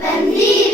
Bendito.